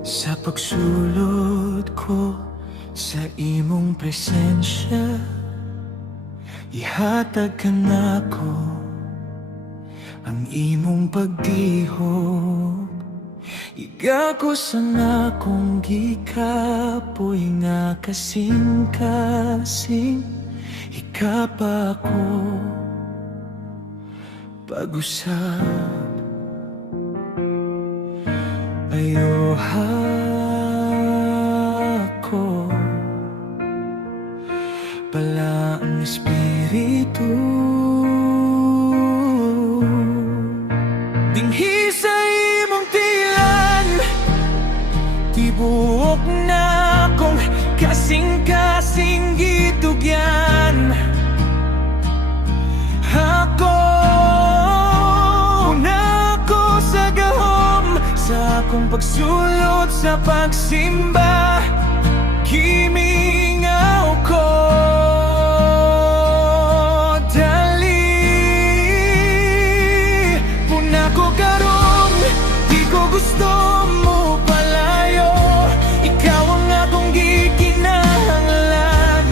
Sa pagsulod ko sa imong presensya, ihatag ka nako ang imong pagdihok. Igako sa nakong gikapoy nga kasing-kasing ikapa ko pag-usap. Ayoha ko pala ang espiritu, dinhi sa imong tilan, tibuok na kong kasing-kasing gitugyan. Ako sa gahom sa akong pagsulod sa pagsimba, kimingaw ko dali. Puna ko karon, di ko gusto mo palayo. Ikaw ang akong gikinahanglan,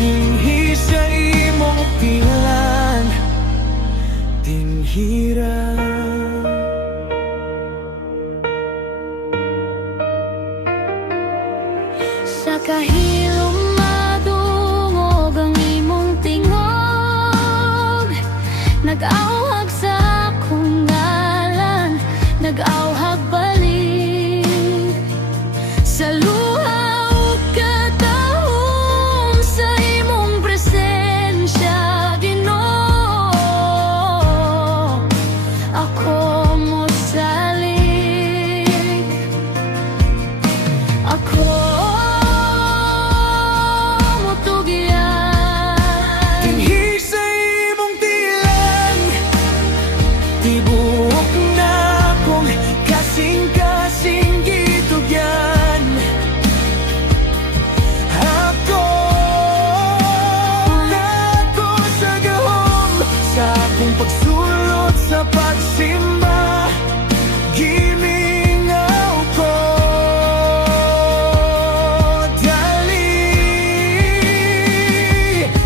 dinhi sa imong tilan, dinhira. Sa kahilom madungog ang imong tingog, nag-auhag sa akong ngalan, nag-auhag balik sa luha ug katahom sa imong presensya, Ginoo. Ako mosalig, ako tibuok na kong kasing-kasing gitugyan. Ako sa gahom sa akong pagsulod sa pagsimba, gimingaw ko dali.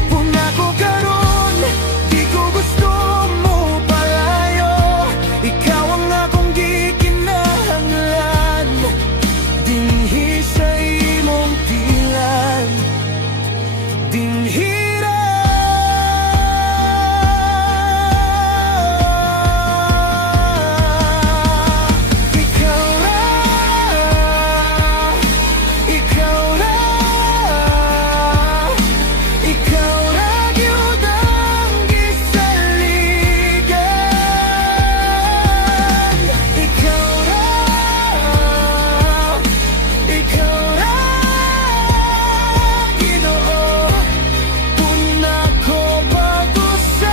Puna ko karon, di ko gusto mo palayo. Ikaw ang akong gikinahanglan, dinhi sa imong tilan, dinhira. Ikaw ra, ikaw ra, ikaw ra gyud ang gisaligan. Ikaw ra, Ginoo, puna ko pag-usap.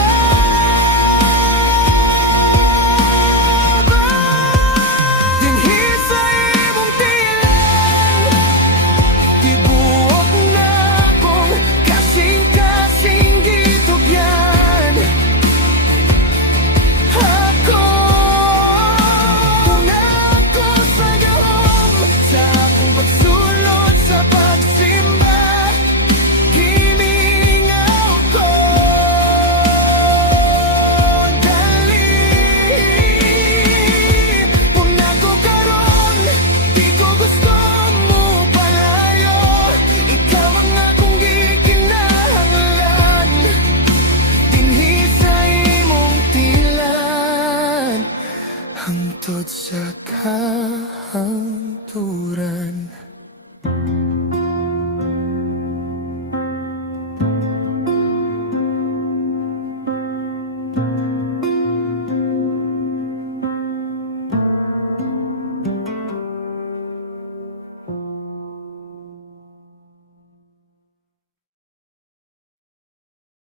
Dinhi sa imong tilan, tibuok na kong kasing-kasing gitugyan. Ako sa gahom sa akong pagsulod sa pagsimba, gimingaw ko dali. Puna ko karon, di ko gusto mo palayo. Ikaw ang akong gikinahanglan, dinhi sa imong tilan, hangtod sa kahanturan.